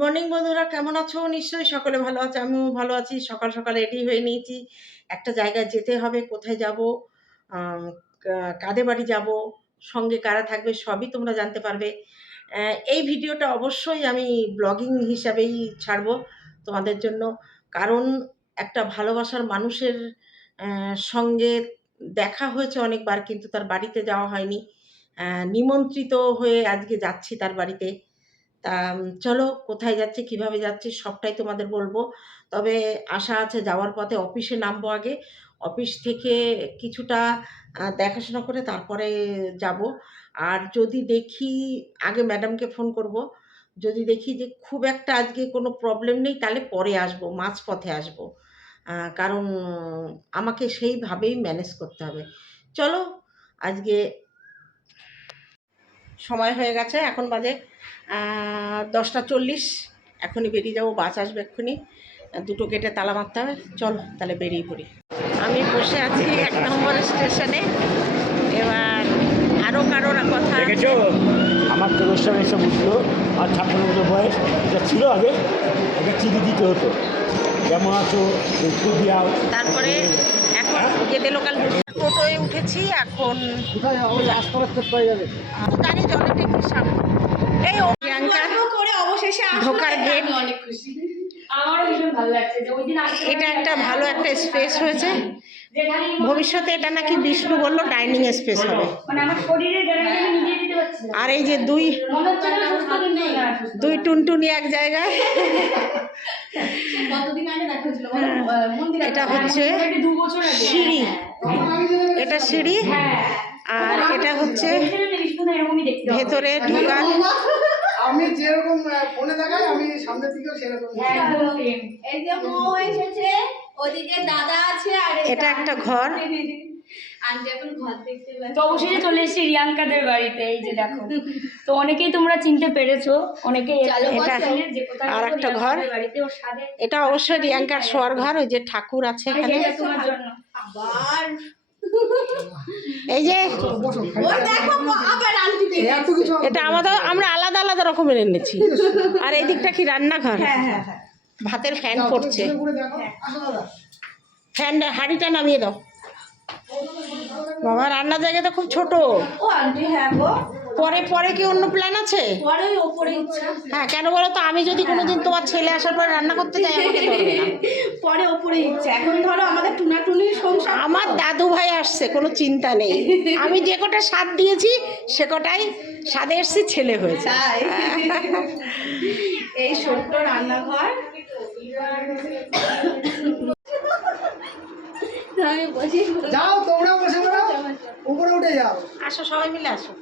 Morning বন্ধুরা, কেমন আছো? নিশ্চয়ই সকলে ভালো আছে, আমিও ভালো আছি। সকাল সকাল রেডি হয়ে নিয়েছি। একটা জায়গায় যেতে হবে, কোথায় যাব? কাদের বাড়ি যাব? সঙ্গে কারা থাকবে? সবই তোমরা জানতে পারবে। এই ভিডিওটা অবশ্যই আমি ব্লগিং হিসাবেই ছাড়বো তোমাদের জন্য। কারণ একটা ভালোবাসার মানুষের সঙ্গে দেখা হয়েছে অনেকবার, কিন্তু তার বাড়িতে যাওয়া হয়নি। নিমন্ত্রিত হয়ে আজকে যাচ্ছি তার বাড়িতে। তা চলো কোথায় যাচ্ছি, কীভাবে যাচ্ছি, সবটাই তোমাদের বলব। তবে আশা আছে যাওয়ার পথে অফিসে নামবো আগে। অফিস থেকে কিছুটা দেখাশোনা করে তারপরে যাব। আর যদি দেখি, আগে ম্যাডামকে ফোন করব। যদি দেখি যে খুব একটা আজকে কোনো প্রবলেম নেই, তাহলে পরে আসব, মাঝপথে আসব। কারণ আমাকে সেইভাবেই ম্যানেজ করতে হবে। চলো, আজকে সময় হয়ে গেছে এখন বাজে দশটা চল্লিশ। এখনই বেরিয়ে যাব বাস আসবে এক্ষুনি। দুটো গেটে তালা মারতে হবে। চলো তাহলে বেরিয়ে পড়ি। আমি বসে আছি এক নম্বর স্টেশনে। এবার আরও কারোর কথা। দেখেছ? আমার তো রোস্টার এসে বুঝলো আর ছাপ্পান্ন বছর বয়স। এটা ছিল আগে। একটা চিঠি দিতে হতো। কেমন আছো? একটু তারপরে এখন গেদে লোকাল টোটোয় উঠেছি এখন গাড়ি জলে টেকি সামনে। এই প্রিয়াঙ্কা করে অবশেষে আসলো, ঢোকার এটা অনেক খুশি। আমারও ভীষণ ভালো লাগছে যে ওই দিন এটা একটা ভালো একটা স্পেস হয়েছে। ভবিষ্যতে এটা নাকি বিষ্ণু বলল ডাইনিং স্পেস হবে। মানে আমার শরীরের গ্যারান্টি আমি নিজে দিতে পারছি না। আর এই যে দুই মনে হচ্ছে। দুই টুনটুনি এক জায়গায়। কতদিন আগে দেখা হয়েছিল? হ্যাঁ। মন্দিরে এটা হচ্ছে বছর আগে। সিঁড়ি। এটা সিঁড়ি। হ্যাঁ। আর এটা হচ্ছে হবে। ভেতরে ঢোকার আমি যেরকম ফোনে দেখাই আমি সামনের দিকেও সেরকম। এই যে মৌ এসেছে। ওদিকে দাদা আছে আর এটা একটা ঘর। আন্টি এখন ঘর দেখতে তো অবশেষে চলে এসেছি রিয়াঙ্কাদের বাড়িতে এই যে দেখো। তো অনেকেই তোমরা চিনতে পেরেছ এটা কোথায় আর একটা ঘর। এটা অবশ্যই রিয়াঙ্কার শোয়ার ঘর ওই যে ঠাকুর আছে এখানে। এটা আবার? এই যে এটা আমাদের আমরা আলাদা আলাদা রকমের এনেছি। আর এই দিকটা কি রান্নাঘর? হ্যাঁ হ্যাঁ হ্যাঁ। ভাতের ফ্যান করছে। ঘুরে ঘুরে দেখো। আসো দাদা। ফ্যান হাঁড়িটা নামিয়ে দাও। বাবা রান্নার জায়গা তো খুব ছোট। ও হ্যাঁ গো। পরে পরে কি অন্য প্ল্যান আছে? হ্যাঁ কেন বলো তো? আমি যদি কোনোদিন তোমার ছেলে আসার পর রান্না করতে যাই আমাকে ধরবে না। পরে ওপরে ইচ্ছা। এখন ধরো আমাদের টুনাটুনির সংসার আমার দাদু ভাই আসছে কোনো চিন্তা নেই। আমি যে কটা স্বাদ দিয়েছি সে কটাই স্বাদে এসছি ছেলে হয়েছে। এই ছোট্ট রান্নাঘর। যাও তোমরা বসে পড়ো। উপরে উঠে যাও। আসো সবাই মিলে আসো।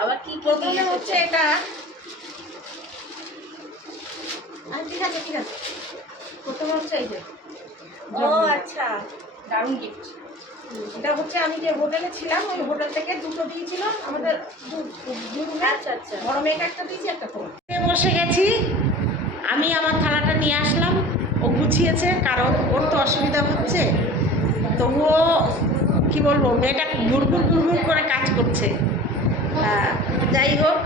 আবার কি প্রথমে হচ্ছে এটা। ঠিক আছে ঠিক আছে। প্রথমে হচ্ছে এই যে ও আচ্ছা। দারুণ গিফট এটা হচ্ছে আমি যে হোটেলে ছিলাম ওই হোটেল থেকে দুটো দিয়েছিল। আমাদের দু- দু রুমে। আচ্ছা আচ্ছা। বড় মেয়েকে একটা দিয়েছি একটা তোমার। বসে গেছি। আমি আমার থালাটা নিয়ে আসলাম ও গুছিয়েছে কারণ ওর তো অসুবিধা হচ্ছে। তবুও কি বলব মেয়েটা ঘুরঘুর ঘুরঘুর করে কাজ করছে। যাই হোক।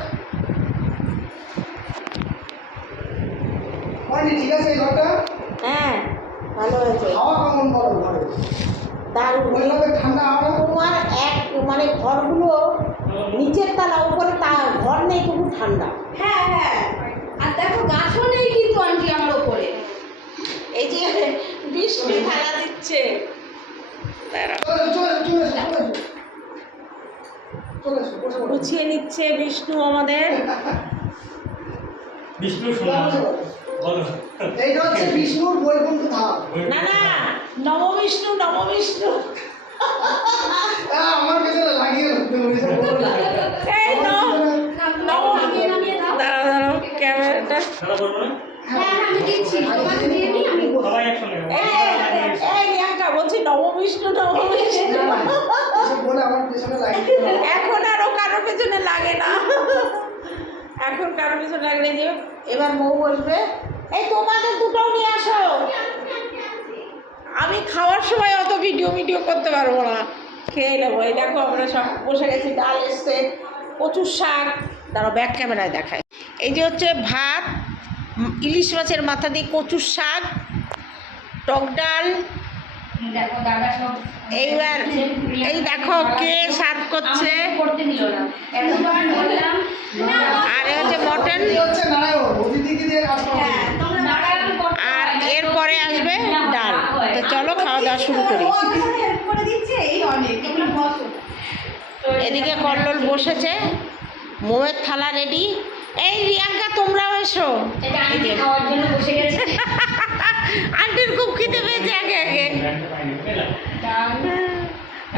ঠিক আছে হ্যাঁ ভালো হয়েছে। ঠান্ডা তোমার এক মানে ঘরগুলো নিচের তালা উপরে তা ঘর নেই তবু ঠান্ডা। হ্যাঁ হ্যাঁ আর দেখো গাছও নেই কিন্তু আন্টি আমার ওপরে এই যে বৃষ্টি থালা দিচ্ছে। গুছিয়ে নিচ্ছে বিষ্ণু আমাদের। বিষ্ণু এইটা হচ্ছে বিষ্ণুর বৈকুণ্ঠ ধাম। না না নববিষ্ণু নববিষ্ণু। আমার লাগিয়ে। এই নব নব ক্যামেরাটা। এখন আরও কারোর পেছনে লাগে না। এখন কারোর পেছনে লাগে যে এবার বউ বলবে এই তোমাদের দুটোও নিয়ে আসো। আমি খাওয়ার সময় অত ভিডিও ভিডিও করতে পারব না। খেয়ে নেব। এই দেখো আমরা সব বসে গেছি। ডাল এসছে। প্রচুর শাক। দাঁড়াও ব্যাক ক্যামেরায় দেখায় এই যে হচ্ছে ভাত ইলিশ মাছের মাথা দিয়ে কচুর শাক, টক ডাল। এইবার, এই দেখো কে স্বাদ করছে। আর হচ্ছে মটন। আর এরপরে আসবে ডাল। তো চলো খাওয়া দাওয়া শুরু করি। এদিকে কল্লোল বসেছে। মোয়ের থালা রেডি এই রিয়াঙ্কা তোমরাও এসো। আন্টির খুব খিদে পেয়েছে আগে আগে।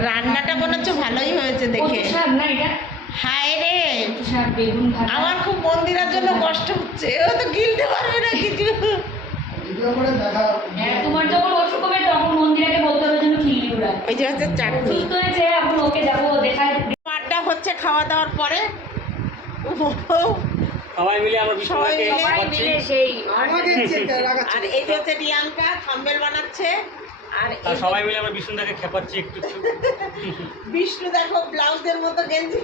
রান্নাটা মনে হচ্ছে ভালোই হয়েছে দেখে। হায় রে। আমার খুব মন্দিরের জন্য কষ্ট হচ্ছে। ও তো গিলতে পারবে না কিছু। হ্যাঁ, তোমার যখন অসুখ হবে তখন মন্দিরাকে বলতে হবে যেন খিল্লি উড়ায় ওই যে হচ্ছে চাটনি। হয়েছে এখন ওকে যাব দেখায়। আড্ডা হচ্ছে খাওয়া দাওয়ার পরে। সবাই মিলে আমরা সবাই সেই আর এই হচ্ছে প্রিয়াঙ্কা থাম্বেল বানাচ্ছে। আর সবাই মিলে আমরা বিষ্ণুদাকে খেপাচ্ছি একটু। একটু বিষ্ণু দেখো ব্লাউজের মতো গেঞ্জি।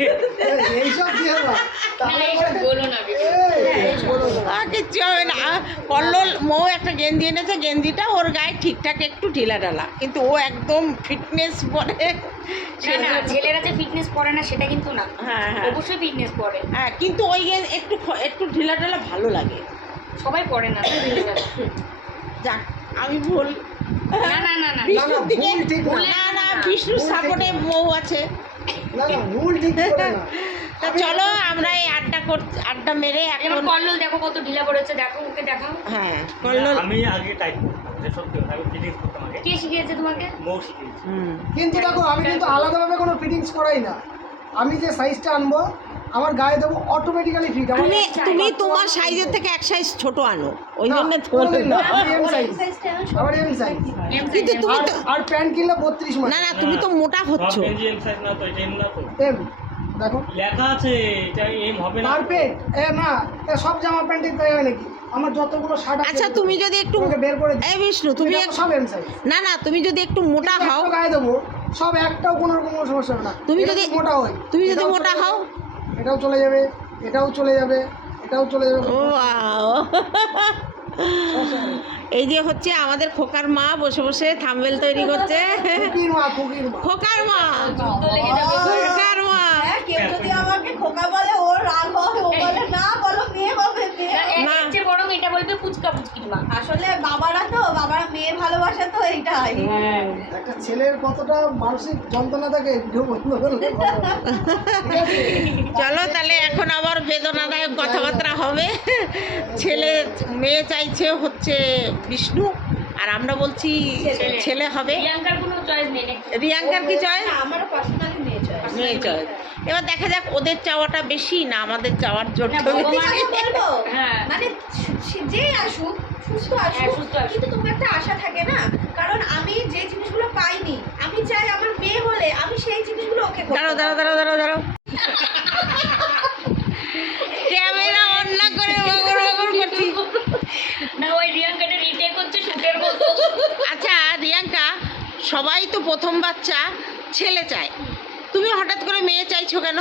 এইসব না তাহলে পরে বলো না এই, বলো না। আর কিচ্ছু হবে না। কল্লোল মৌ একটা গেঞ্জি এনেছে। গেঞ্জিটা ওর গায়ে ঠিকঠাক একটু ঢিলা ঢালা কিন্তু ও একদম ফিটনেস পরে। না ছেলেরা যে ফিটনেস করে না সেটা কিন্তু না। হ্যাঁ হ্যাঁ। অবশ্যই ফিটনেস করে হ্যাঁ কিন্তু ওই গেঞ্জ একটু একটু ঢিলা ঢালা ভালো লাগে। সবাই পড়ে না যাক আমি ভুল। না না না না। বিষ্ণুর দিকে না। না না বিষ্ণুর সাপোর্টে মৌ আছে। না না ভুল ঠিক করে না। তা চলো আমরা এই আড্ডা কর আড্ডা মেরে এখন কল্লোল দেখো কত ঢিলা পড়েছে দেখো ওকে দেখাও। হ্যাঁ কল্লোল আমি আগে টাইপ যে সত্যি কথা আমি ফিটিংস করতাম আগে। কে শিখিয়েছে তোমাকে? মৌ শিখিয়েছি। কিন্তু দেখো আমি কিন্তু আলাদাভাবে কোনো ফিটিংস করাই না। আমি যে সাইজটা আনব আমার গায়ে দেবো অটোমেটিক্যালি ফিট তুমি তুমি তোমার সাইজের থেকে এক সাইজ ছোট আনো ওই জন্য আমার এম সাইজ কিন্তু তুমি আর তো আর প্যান্ট কিনলে বত্রিশ না না তুমি তো মোটা হচ্ছ। এম সাইজ না তো এম না তো। এম দেখো। লেখা আছে এটা এম হবে না। পারফেক্ট এ না সব জামা প্যান্টই তাই হয় নাকি? আমার যতগুলো শার্ট আছে আচ্ছা তুমি যদি একটু বের করে এই বিষ্ণু তুমি সব এম সাইজ না না তুমি যদি একটু মোটা হও গায়ে দেবো সব একটাও কোনো রকম সমস্যা হবে না। তুমি যদি- মোটা হয়। তুমি যদি মোটা হও এটাও চলে যাবে এটাও চলে যাবে এটাও চলে যাবে। এই যে হচ্ছে আমাদের খোকার মা বসে বসে থামবেল তৈরি করছে। খোকার মা খোকার মা। হ্যাঁ কেউ যদি আমাকে খোকা বলে ও রাগ হয় ও বলে না বলো মেয়ে না, বরং এটা বলবে পুচকা পুচকির মা। আসলে বাবারা তো বাবারা মেয়ে ভালোবাসে তো এইটাই। হ্যাঁ। একটা ছেলের কতটা মানসিক যন্ত্রণা থাকে? চলো তাহলে এখন আবার বেদনাদায়ক কথাবার্তা হবে। ছেলে মেয়ে চাইছে হচ্ছে বিষ্ণু আর আমরা বলছি ছেলে। হবে। প্রিয়াঙ্কার কোনো চয়েস নেই রিয়াঙ্কার কি চায় না, আমারও পার্সোনালি মেয়ে চয়েস মেয়ে চয়েস এবার দেখা যাক ওদের চাওয়াটা বেশি না আমাদের চাওয়ার জন্য। না, ভগবান- বলব। হ্যাঁ। মানে যে আসুক সুস্থ হ্যাঁ, আসুক সুস্থ আসুক। কিন্তু তোমার একটা আশা থাকে না। কারণ আমি যে জিনিসগুলো পাইনি আমি চাই আমার মেয়ে হলে আমি সেই জিনিসগুলো ওকে দাঁড়াও দাঁড়াও দাঁড়াও দাঁড়াও দাঁড়াও। ক্যামেরা অন না করে বগর বগর করছি। না ওই রিয়াঙ্কাটা রিটেক হচ্ছে শুটের মতো। আচ্ছা রিয়াঙ্কা সবাই তো প্রথম বাচ্চা ছেলে চায়। তুমি হঠাৎ করে মেয়ে চাইছো কেন?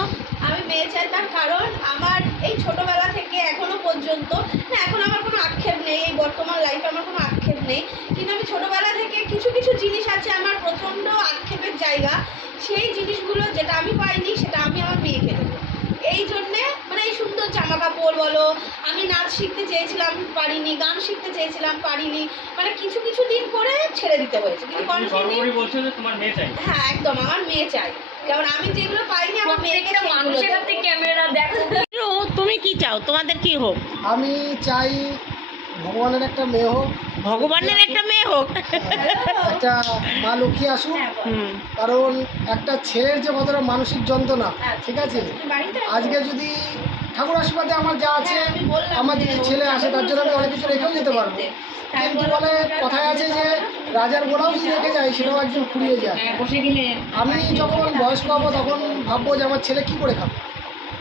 আমি মেয়ে চাই তার কারণ আমার এই ছোটবেলা থেকে এখনও পর্যন্ত, না, এখন আমার কোনো আক্ষেপ নেই, এই বর্তমান লাইফে আমার কোনো আক্ষেপ নেই। কিন্তু আমি ছোটবেলা থেকে কিছু কিছু জিনিস আছে আমার প্রচণ্ড আক্ষেপের জায়গা। সেই জিনিসগুলো যেটা আমি পাইনি, সেটা আমি আমার মেয়েকে দেবো। এই জন্যে মানে এই সুন্দর জামা কাপড় বলো আমি নাচ শিখতে চেয়েছিলাম পারিনি গান শিখতে চেয়েছিলাম পারিনি মানে কিছু কিছু দিন পরে ছেড়ে দিতে হয়েছে। কিন্তু তুমি বলছো যে তোমার মেয়ে চাই। হ্যাঁ একদম আমার মেয়ে চাই। কারণ আমি যেগুলো পাইনি আমার মেয়েকে মানুষের হাতে ক্যামেরা দেখো। তুমি কি চাও? তোমাদের কি হোক? আমি চাই ভগবানের একটা মেয়ে হোক ভগবানের একটা মেয়ে হোক। একটা মা লক্ষ্মী আসুক হ্যাঁ, হুম। কারণ একটা ছেলের যে কতটা মানসিক যন্ত্রণা ঠিক আছে? আজকে যদি ঠাকুর আশীর্বাদে আমার যা আছে হ্যাঁ, আমার যদি ছেলে আসে তার জন্য আমি অনেক কিছু রেখেও যেতে পারব। কিন্তু বলে কথায় আছে যে রাজার গোলাও যদি রেখে যায় সেটাও একজন ফুরিয়ে যায়। হ্যাঁ আমি যখন বয়স্ক হব তখন ভাববো যে আমার ছেলে কি করে খাবে?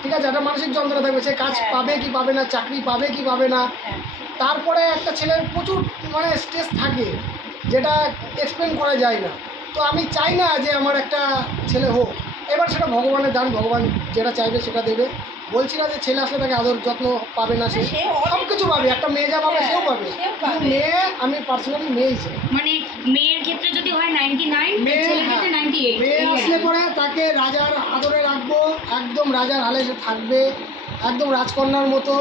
ঠিক আছে একটা মানসিক যন্ত্রণা থাকবে সে কাজ হ্যাঁ। পাবে কি পাবে না চাকরি পাবে কি পাবে না? হ্যাঁ। তারপরে একটা ছেলের প্রচুর মানে স্ট্রেস থাকে যেটা এক্সপ্লেন করা যায় না। তো আমি চাই না যে আমার একটা ছেলে হোক। এবার সেটা ভগবানের দান ভগবান যেটা চাইবে সেটা দেবে। বলছি না যে ছেলে আসলে তাকে আদর যত্ন পাবে না সে। সে সব কিছু পাবে একটা মেয়ে যা পাবে হ্যাঁ, সেও পাবে। মেয়ে আমি পার্সোনালি মেয়েই চাই। মানে মেয়ের ক্ষেত্রে যদি হয় নাইনটি নাইন মেয়ে হ্যাঁ, নাইনটি এইট মেয়ে আসলে পরে তাকে রাজার আদরে রাখব একদম রাজার হালে সে থাকবে একদম রাজকন্যার মতো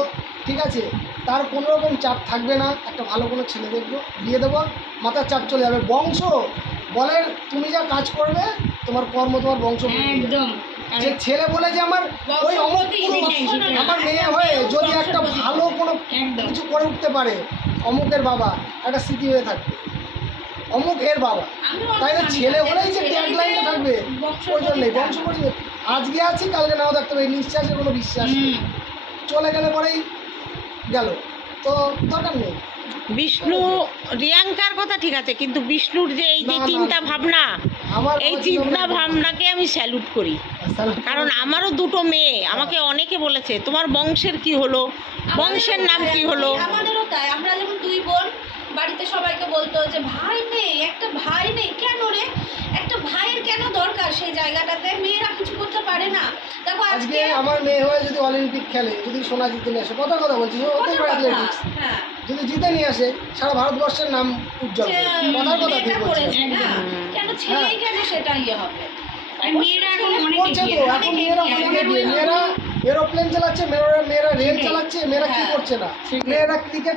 ঠিক আছে? তার কোনো রকম চাপ থাকবে না একটা ভালো কোনো ছেলে দেখব বিয়ে দেবো মাথার চাপ চলে যাবে। বংশ বলেন তুমি যা কাজ করবে তোমার কর্ম তোমার বংশ একদম। যে ছেলে বলে যে আমার ওই। আমার মেয়ে হয়ে যদি একটা ভালো কোনো কিছু করে উঠতে পারে অমুকের বাবা একটা স্মৃতি হয়ে থাকবে। অমুক এর বাবা তাই না ছেলে হলেই যে ছেলে ট্যাগ লাইনটা থাকবে। ওই নেই বংশ পরিবে আজকে আছি কালকে নাও থাকতে হবে এই নিঃশ্বাসের কোনো বিশ্বাস চলে গেলে পরেই গেল। তো দরকার নেই। বিষ্ণু রিয়াঙ্কার কথা ঠিক আছে কিন্তু বিষ্ণুর যে এই যে চিন্তা ভাবনা এই চিন্তা ভাবনাকে আমি স্যালুট করি। কারণ আমারও দুটো মেয়ে আমাকে অনেকে বলেছে তোমার বংশের কি হলো? বংশের নাম কি হলো? আমাদেরও তাই। আমরা যেমন দুই বোন বাড়িতে সবাইকে বলতো যে ভাই নেই একটা ভাই নেই। কেন রে? একটা ভাইয়ের কেন দরকার সেই জায়গাটাতে? মেয়েরা কিছু করতে পারে না। আজকে আমার মেয়ে হয়ে যদি অলিম্পিক খেলে যদি সোনা জিতে নিয়ে আসে কত কথা বলছি ও পারে অ্যাথলেটিক্স হ্যাঁ। যদি জিতে নিয়ে আসে সারা ভারতবর্ষের নাম উজ্জ্বল কথার কথা ঠিক বলছি। একদম। কেন ছেলেই কেন সেটা ইয়ে হবে? মেয়েরা করছে তো এখন মেয়েরা অনেক মেয়েরা এরোপ্লেন চালাচ্ছে মেয়েরা মেয়েরা রেল চালাচ্ছে মেয়েরা কি হ্যাঁ। করছে না? মেয়েরা ক্রিকেট